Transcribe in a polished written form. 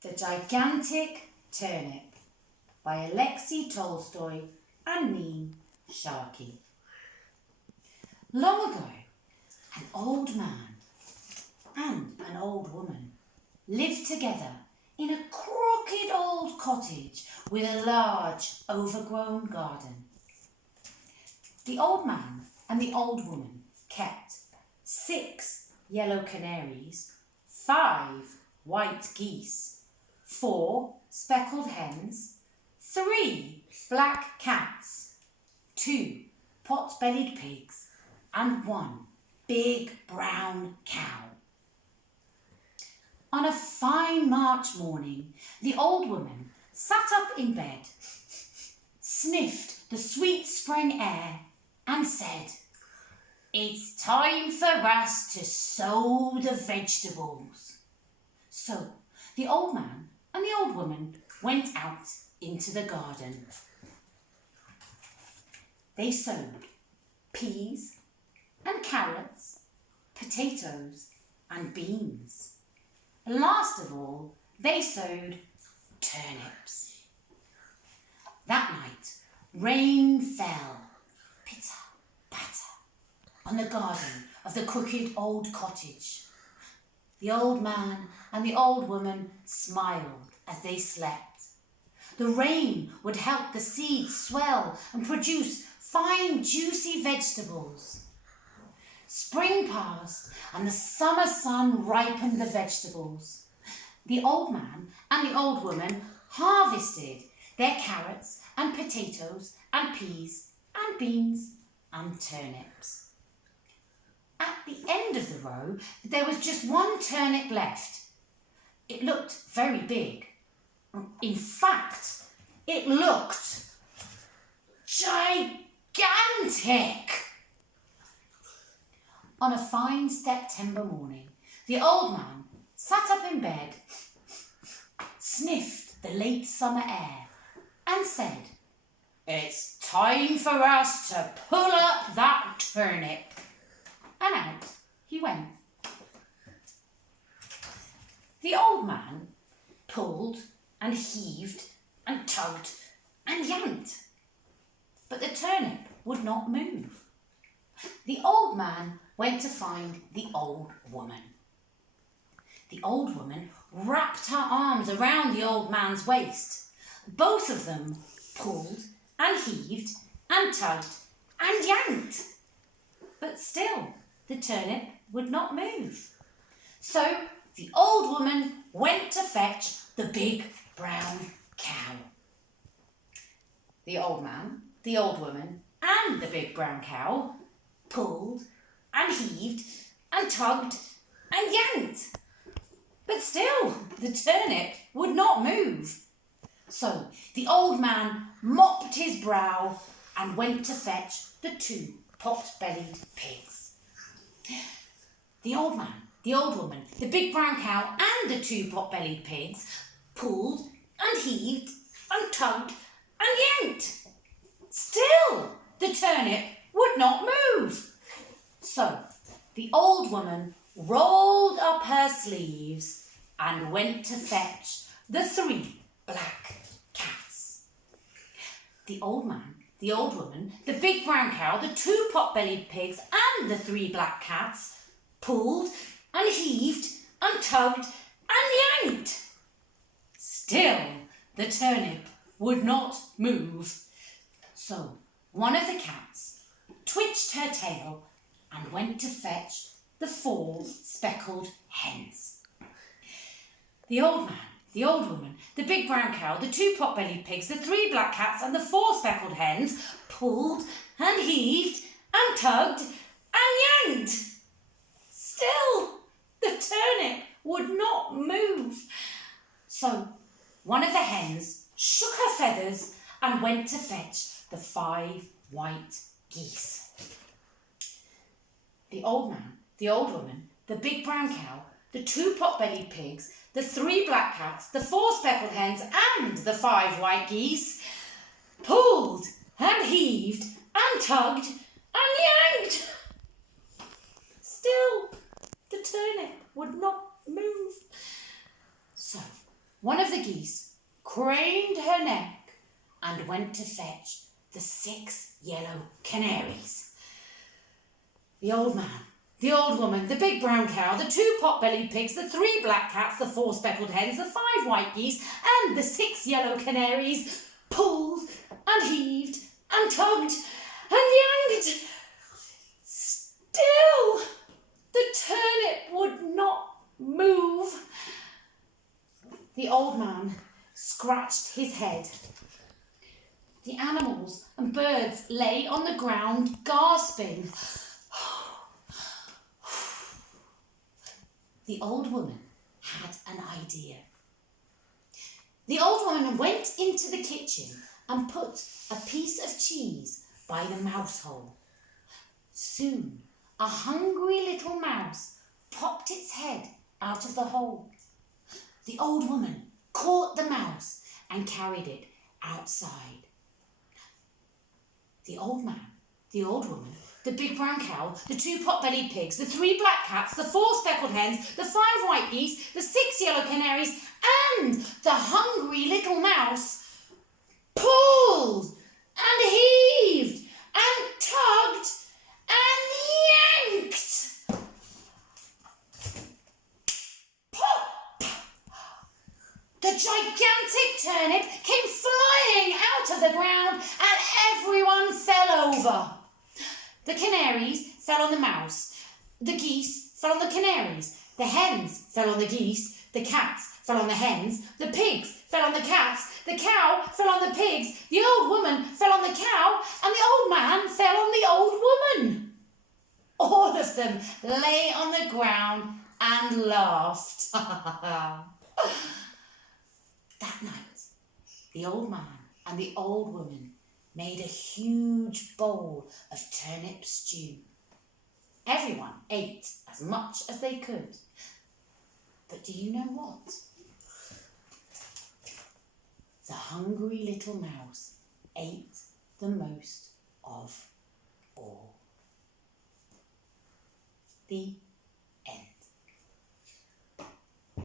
The Gigantic Turnip by Alexei Tolstoy and Neen Sharkey. Long ago, an old man and an old woman lived together in a crooked old cottage with a large overgrown garden. The old man and the old woman kept 6 yellow canaries, 5 white geese, 4 speckled hens, 3 black cats, 2 pot-bellied pigs, and 1 big brown cow. On a fine March morning, the old woman sat up in bed, sniffed the sweet spring air, and said, "It's time for us to sow the vegetables." So the old man and the old woman went out into the garden. They sowed peas and carrots, potatoes and beans. And last of all, they sowed turnips. That night, rain fell, pitter, patter, on the garden of the crooked old cottage. The old man and the old woman smiled as they slept. The rain would help the seeds swell and produce fine, juicy vegetables. Spring passed and the summer sun ripened the vegetables. The old man and the old woman harvested their carrots and potatoes and peas and beans and turnips. At the end of the row, there was just 1 turnip left. It looked very big. In fact, it looked gigantic. On a fine September morning, the old man sat up in bed, sniffed the late summer air, and said, "It's time for us to pull up that turnip." And out he went. The old man pulled and heaved and tugged and yanked, but the turnip would not move. The old man went to find the old woman. The old woman wrapped her arms around the old man's waist. Both of them pulled and heaved and tugged and yanked, but still the turnip would not move. So the old woman went to fetch the big brown cow. The old man, the old woman, and the big brown cow pulled and heaved and tugged and yanked, but still the turnip would not move. So the old man mopped his brow and went to fetch the 2 pot-bellied pigs. The old man, the old woman, the big brown cow and the 2 pot-bellied pigs pulled and heaved and tugged and yanked. Still the turnip would not move. So the old woman rolled up her sleeves and went to fetch the 3 black cats. The old man, the old woman, the big brown cow, the 2 pot-bellied pigs and the 3 black cats pulled and heaved and tugged and yanked. Still the turnip would not move. So one of the cats twitched her tail and went to fetch the 4 speckled hens. The old man, the old woman, the big brown cow, the 2 pot-bellied pigs, the 3 black cats and the 4 speckled hens pulled and heaved and tugged and yanked. Still the turnip would not move. So one of the hens shook her feathers and went to fetch the 5 white geese. The old man, the old woman, the big brown cow, the 2 pot-bellied pigs, the 3 black cats, the 4 speckled hens and the 5 white geese pulled and heaved and tugged and yanked. Still the turnip would not move. So one of the geese craned her neck and went to fetch the 6 yellow canaries. The old man, the old woman, the big brown cow, the 2 pot-bellied pigs, the 3 black cats, the 4 speckled hens, the 5 white geese, and the 6 yellow canaries pulled and heaved and tugged and yanked. Still, the turnip would not move. The old man scratched his head. The animals and birds lay on the ground gasping. The old woman had an idea. The old woman went into the kitchen and put a piece of cheese by the mouse hole. Soon, a hungry little mouse popped its head out of the hole. The old woman caught the mouse and carried it outside. The old man, the old woman, the big brown cow, the 2 pot-bellied pigs, the 3 black cats, the 4 speckled hens, the 5 white geese, the 6 yellow canaries, and the hungry little mouse pulled and heaved and tugged and yanked. Pop! The gigantic turnip came flying out of the ground and everyone fell over. The canaries fell on the mouse. The geese fell on the canaries. The hens fell on the geese. The cats fell on the hens. The pigs fell on the cats. The cow fell on the pigs. The old woman fell on the cow. And the old man fell on the old woman. All of them lay on the ground and laughed. That night, the old man and the old woman made a huge bowl of turnip stew. Everyone ate as much as they could. But do you know what? The hungry little mouse ate the most of all. The